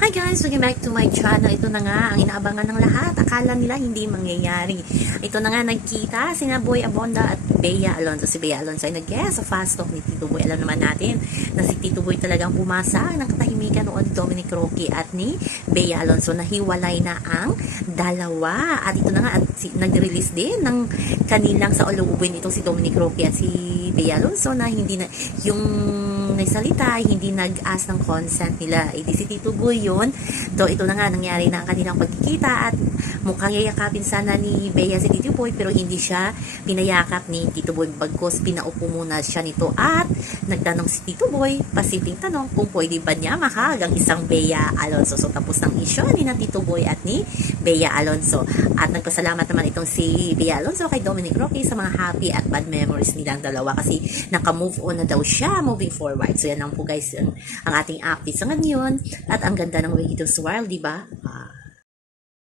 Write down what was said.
Hi guys! Welcome back to my channel. Ito na nga, ang inaabangan ng lahat. Akala nila hindi mangyayari. Ito na nga, nagkita sina Boy Abonda at Bea Alonzo. Si Bea Alonzo ay nag-guest sa Fast Talk ni Tito Boy. Alam naman natin na si Tito Boy talagang pumasa ng katahimikan noon ni Dominic Roque at ni Bea Alonzo. Nahiwalay na ang dalawa. At ito na nga, at nag-release din ng kanilang sa uluubin itong si Dominic Roque at si Bea Alonzo na hindi na, yung nagsalita ay hindi nag-ask ng consent nila. Di si Tito Boy yun. So, ito na nga, nangyari na ang kanilang pagkikita at mukhang yayakapin sana ni Bea si Tito Boy pero hindi siya pinayakap ni Tito Boy. Bagkos, pinaupo muna siya nito at nagtanong si Tito Boy, pasimpleng tanong kung pwede ba niya mahag ang isang Bea Alonzo. So, tapos ng issue ni na Tito Boy at ni Bea Alonzo. At nagpasalamat naman itong si Bea Alonzo kay Dominic Roque sa mga happy at bad memories nilang dalawa kasi naka-move on na daw siya moving forward. So, yan lang po guys ang ating update sa ngayon. At ang ganda ng way ito swirl, di ba?